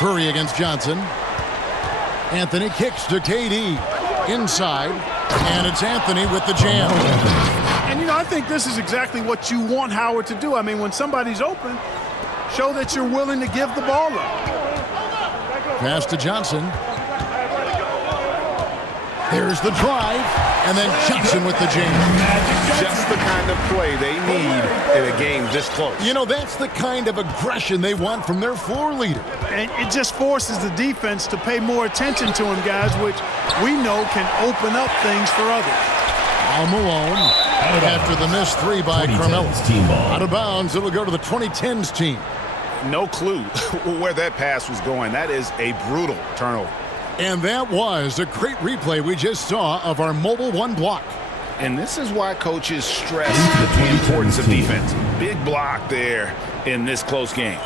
Curry against Johnson. Anthony kicks to KD. Inside. And it's Anthony with the jam. And, I think this is exactly what you want Howard to do. I mean, when somebody's open, show that you're willing to give the ball up. Pass to Johnson. There's the drive. And then Johnson with the jam. Just the kind of play they need in a game this close. That's the kind of aggression they want from their floor leader. And it just forces the defense to pay more attention to him, guys, which we know can open up things for others. Al Malone after the missed three by Carmelo. Out of bounds, it'll go to the 2010s team. No clue where that pass was going. That is a brutal turnover. And that was a great replay we just saw of our Mobile One block. And this is why coaches stress the importance of defense. Big block there in this close game.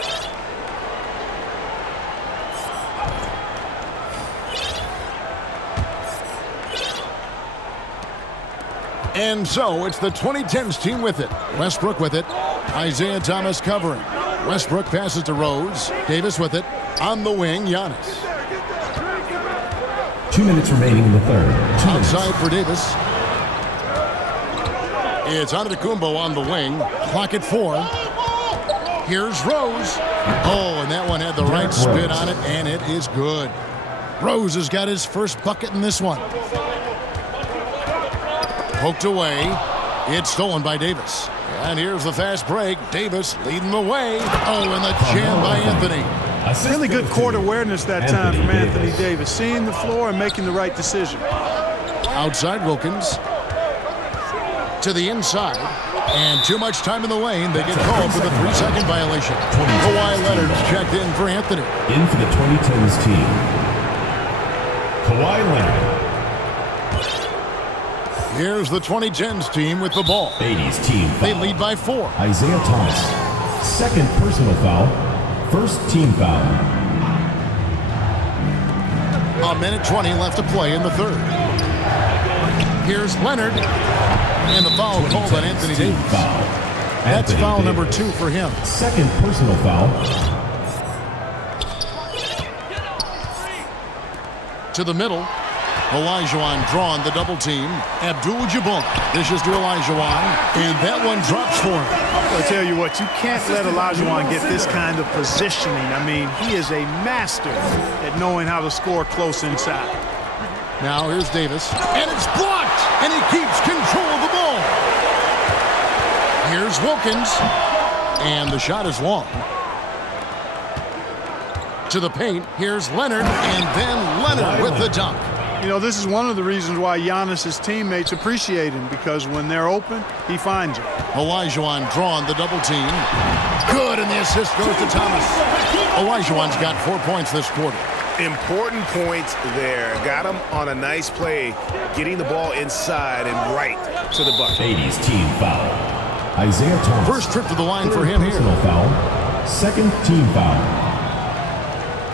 And so it's the 2010s team with it. Westbrook with it. Isaiah Thomas covering. Westbrook passes to Rose. Davis with it. On the wing, Giannis. 2 minutes remaining in the third. Outside for Davis. It's Antetokounmpo on the wing. Clock at 4. Here's Rose. Oh, and that one had the right spin on it, and it is good. Rose has got his first bucket in this one. Poked away. It's stolen by Davis. And here's the fast break. Davis leading the way. Oh, and the jam by Anthony. Really good court awareness that time from Anthony Davis. Seeing the floor and making the right decision. Outside Wilkins. To the inside. And too much time in the lane. They get called for the 3-second violation. Kawhi Leonard's checked in for Anthony. In for the 2010s team. Kawhi Leonard. Here's the 2010s team with the ball. 80s team foul. They lead by 4. Isaiah Thomas. Second personal foul. First team foul. A minute 20 left to play in the third. Here's Leonard. And the foul called on Anthony Davis. Foul. That's Anthony foul Davis. number 2 for him. Second personal foul. To the middle. Olajuwon drawn the double team. Abdul-Jabbar dishes to Olajuwon. And that one drops for him. I'll tell you what, you can't let Olajuwon get this kind of positioning. I mean, he is a master at knowing how to score close inside. Now here's Davis. And it's blocked. And he keeps control of the ball. Here's Wilkins. And the shot is long. To the paint. Here's Leonard. And then Leonard with the dunk. This is one of the reasons why Giannis' teammates appreciate him, because when they're open, he finds them. Olajuwon drawn the double team. Good, and the assist goes to Thomas. Olajuwon's got 4 points this quarter. Important points there. Got him on a nice play, getting the ball inside and right to the bucket. 80s team foul. Isaiah Thomas. First trip to the line for him here. Personal foul. Second team foul.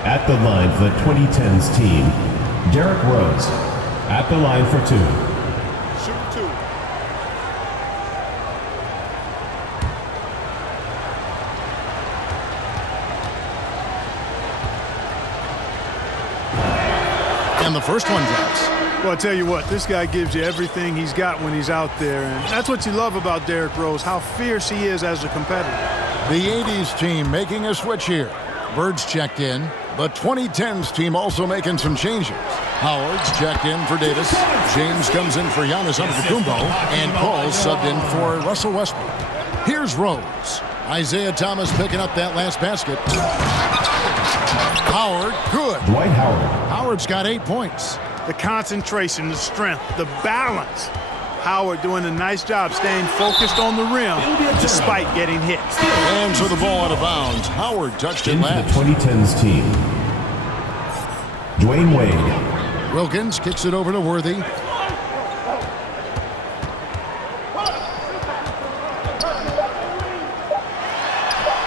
At the line for the 2010s team, Derrick Rose. At the line for 2. Shoot 2. And the first one drops. Well, I tell you what, this guy gives you everything he's got when he's out there. And that's what you love about Derrick Rose, how fierce he is as a competitor. The 80s team making a switch here. Bird's checked in. The 2010s team also making some changes. Howard's checked in for Davis. James comes in for Giannis Antetokounmpo. And Paul's subbed in for Russell Westbrook. Here's Rose. Isaiah Thomas picking up that last basket. Howard, good. Dwight Howard. Howard's got 8 points. The concentration, the strength, the balance. Howard doing a nice job staying focused on the rim despite getting hit. And so the ball out of bounds. Howard touched it Into the last. 2010s team. Dwayne Wade. Wilkins kicks it over to Worthy.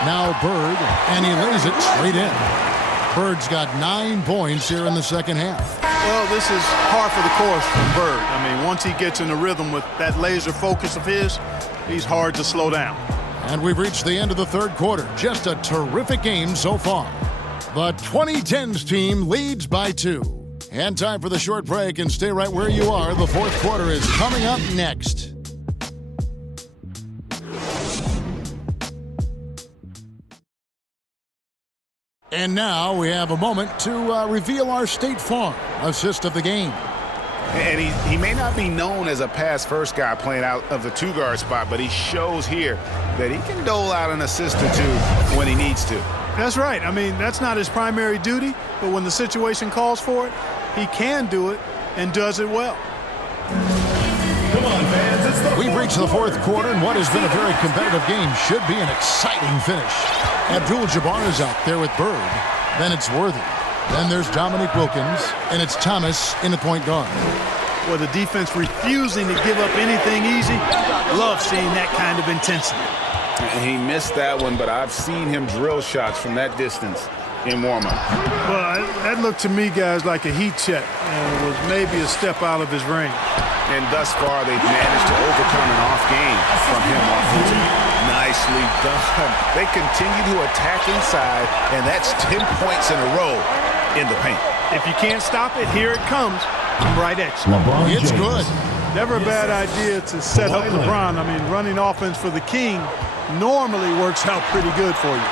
Now Bird, and he lays it straight in. Bird's got 9 points here in the second half. Well, this is par for the course from Bird. I mean, once he gets in a rhythm with that laser focus of his, he's hard to slow down. And we've reached the end of the third quarter. Just a terrific game so far. The 2010s team leads by 2. And time for the short break, and stay right where you are. The fourth quarter is coming up next. And now we have a moment to reveal our State Farm assist of the game. And he may not be known as a pass-first guy playing out of the two-guard spot, but he shows here that he can dole out an assist or two when he needs to. That's right. I mean, that's not his primary duty, but when the situation calls for it, he can do it and does it well. Come on, fans. We've reached the fourth quarter, and what has been a very competitive game should be an exciting finish. Abdul-Jabbar is out there with Bird. Then it's Worthy. Then there's Dominique Wilkins, and it's Thomas in the point guard. Well, the defense refusing to give up anything easy. Love seeing that kind of intensity. He missed that one, but I've seen him drill shots from that distance in warm-up. Well, that looked to me, guys, like a heat check, and it was maybe a step out of his range. And thus far, they've managed to overcome an off game from him offensively. Nicely done. They continue to attack inside, and that's 10 points in a row in the paint. If you can't stop it, here it comes. I'm right at you. It's good. Never a bad idea to set up LeBron. I mean, running offense for the King normally works out pretty good for you.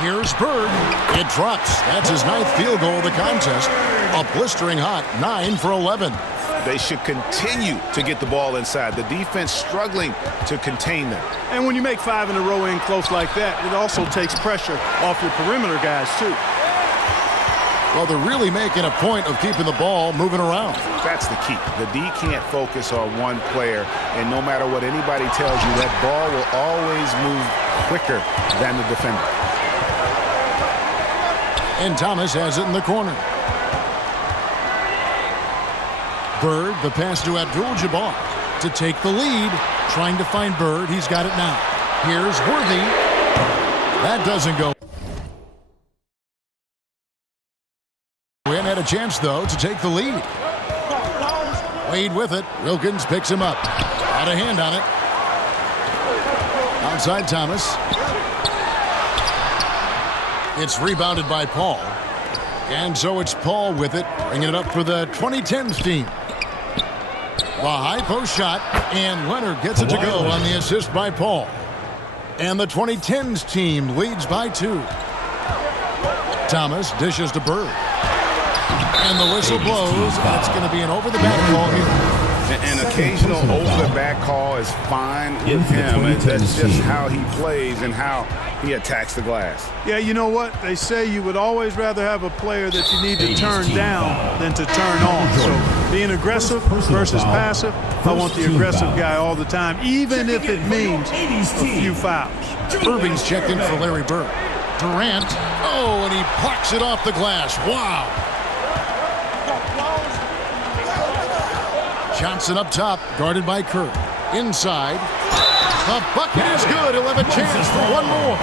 Here's Bird. It drops. That's his 9th field goal of the contest. A blistering hot 9 for 11. They should continue to get the ball inside. The defense struggling to contain them. And when you make 5 in a row in close like that, it also takes pressure off your perimeter guys, too. Well, they're really making a point of keeping the ball moving around. That's the key. The D can't focus on one player, and no matter what anybody tells you, that ball will always move quicker than the defender. And Thomas has it in the corner. Bird, the pass to Abdul-Jabbar to take the lead. Trying to find Bird. He's got it now. Here's Worthy. That doesn't go. Wynn had a chance, though, to take the lead. Wade with it. Wilkins picks him up. Got a hand on it. Outside Thomas. It's rebounded by Paul. And so it's Paul with it, bringing it up for the 2010s team. The high post shot, and Leonard gets it to go on the assist by Paul. And the 2010s team leads by 2. Thomas dishes to Bird. And the whistle blows, and it's going to be an over-the-back call here. An occasional over-the-back call is fine with him. That's just how he plays and how he attacks the glass. Yeah, you know what? They say you would always rather have a player that you need to turn down than to turn on. So being aggressive versus passive, I want the aggressive guy all the time, even if it means a few fouls. Irving's checked in for Larry Bird. Durant, oh, and he plucks it off the glass. Wow. Johnson up top, guarded by Kerr. Inside. The bucket is good. He'll have a chance for one more.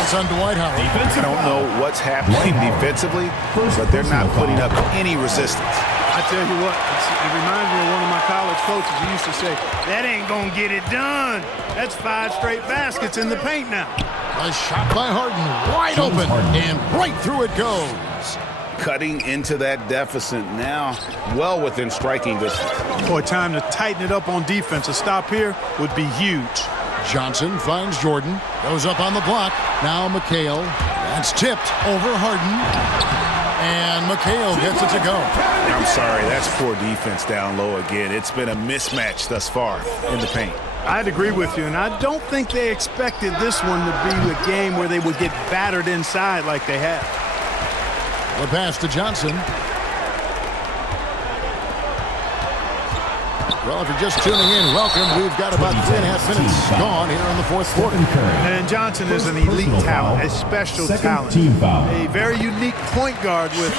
That's on Dwight Howard. I don't know what's happening defensively, but they're not putting up any resistance. I tell you what, it reminds me of one of my college coaches who used to say, that ain't going to get it done. That's 5 straight baskets in the paint now. A shot by Harden, wide open, and right through it goes. Cutting into that deficit now, well within striking distance. Boy, time to tighten it up on defense. A stop here would be huge. Johnson finds Jordan, goes up on the block. Now McHale, that's tipped over Harden, and McHale gets it to go. I'm sorry, that's poor defense down low again. It's been a mismatch thus far in the paint. I'd agree with you, and I don't think they expected this one to be a game where they would get battered inside like they have. The pass to Johnson. Well, if you're just tuning in, welcome. We've got about 3.5 minutes gone here in the fourth quarter. And Johnson is an elite talent, a special talent. A very unique point guard with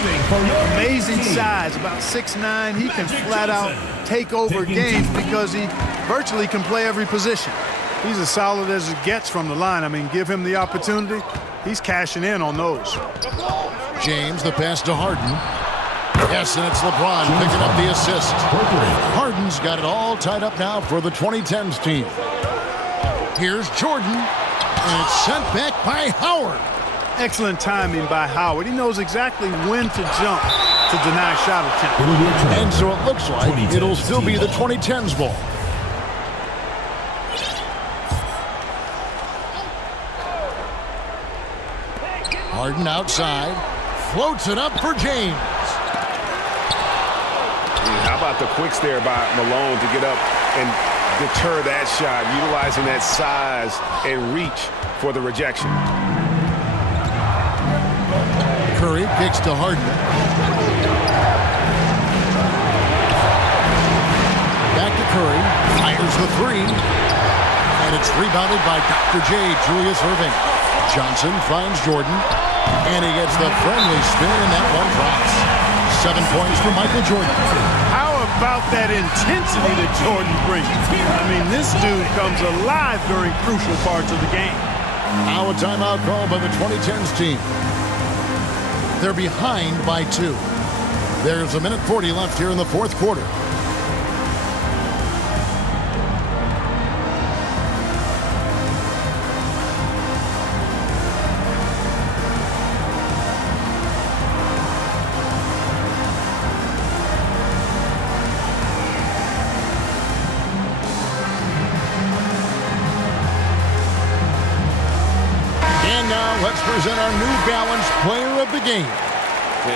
amazing size, about 6'9". He can flat out take over games because he virtually can play every position. He's as solid as it gets from the line. I mean, give him the opportunity, he's cashing in on those. James, the pass to Harden. Yes, and it's LeBron picking up the assist. Harden's got it all tied up now for the 2010s team. Here's Jordan, and it's sent back by Howard. Excellent timing by Howard. He knows exactly when to jump to deny shot attempt. And so it looks like it'll still be the 2010s ball. Harden outside. Floats it up for James. How about the quicks there by Malone to get up and deter that shot, utilizing that size and reach for the rejection. Curry kicks to Harden. Back to Curry. Fires the three. And it's rebounded by Dr. J, Julius Erving. Johnson finds Jordan. And he gets the friendly spin, and that one drops. 7 points for Michael Jordan. How about that intensity that Jordan brings? I mean, this dude comes alive during crucial parts of the game. Now a timeout call by the 2010s team. They're behind by 2. There's 1:40 left here in the fourth quarter. And now let's present our New Balance Player of the Game.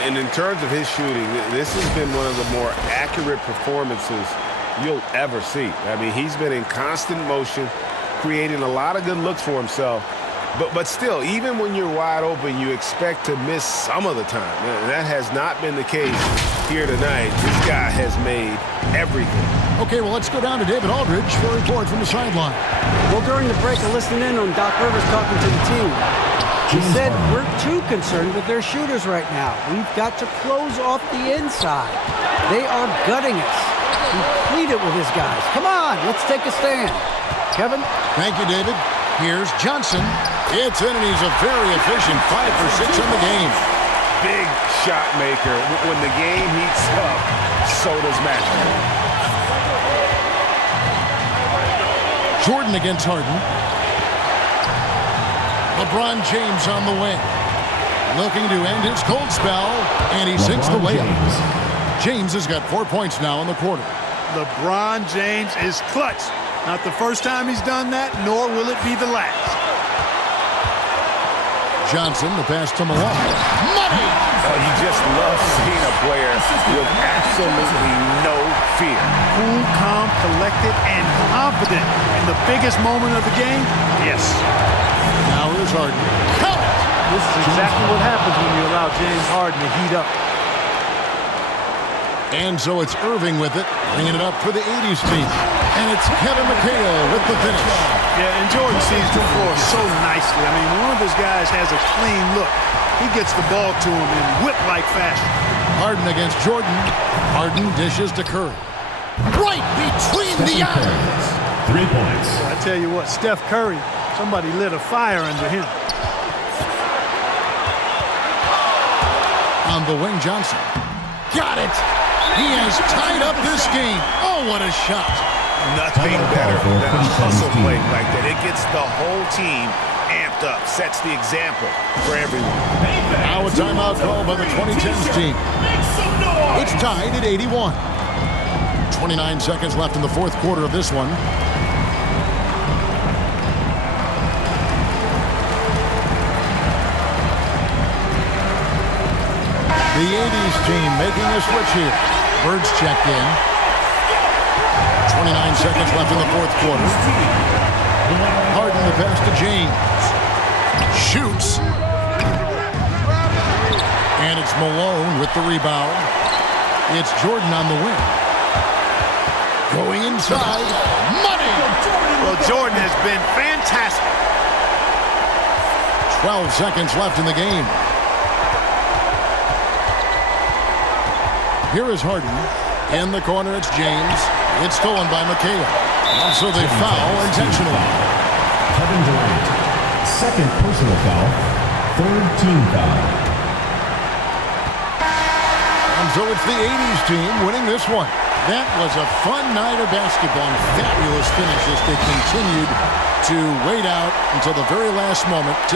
And in terms of his shooting, this has been one of the more accurate performances you'll ever see. I mean, he's been in constant motion, creating a lot of good looks for himself. But still, even when you're wide open, you expect to miss some of the time. And that has not been the case here tonight. This guy has made everything. Okay, well, let's go down to David Aldridge for a report from the sideline. Well, during the break, I listened in on Doc Rivers talking to the team. He said, we're too concerned with their shooters right now. We've got to close off the inside. They are gutting us. He pleaded with his guys. Come on, let's take a stand. Kevin? Thank you, David. Here's Johnson. It's in, and he's a very efficient 5 for 6 in the game. Big shot maker. When the game heats up, so does Magic. Jordan against Harden. LeBron James on the wing. Looking to end his cold spell, and he sinks the layup. James has got 4 points now in the quarter. LeBron James is clutch. Not the first time he's done that, nor will it be the last. Johnson, the pass to Malone. Money! Oh, you just love seeing a player with absolutely no fear. Cool, calm, collected, and confident in the biggest moment of the game. Yes. Now here's Harden. Count it! This is exactly what happens when you allow James Harden to heat up. And so it's Irving with it, bringing it up for the 80s team. And it's Kevin McHale with the finish. Yeah, and Jordan sees the floor so nicely. I mean, one of his guys has a clean look. He gets the ball to him in whip-like fashion. Harden against Jordan. Harden dishes to Curry. Right between the eyes. 3 points. I tell you what, Steph Curry, somebody lit a fire under him. On the wing, Johnson. Got it! He has tied up this game. Oh, what a shot. Nothing better than a hustle play like that. It gets the whole team amped up, sets the example for everyone. Now a timeout call by the 2010s team. It's tied at 81. 29 seconds left in the fourth quarter of this one. The 80s team making a switch here. Birds checked in. 29 seconds left in the fourth quarter. Harden the pass to James. Shoots. And it's Malone with the rebound. It's Jordan on the wing. Going inside. Money! Well, Jordan has been fantastic. 12 seconds left in the game. Here is Harden. In the corner, it's James. It's stolen by McHale. And so they foul intentionally. Kevin Durant, second personal foul, third team foul. And so it's the 80s team winning this one. That was a fun night of basketball and fabulous finish as they continued to wait out until the very last moment to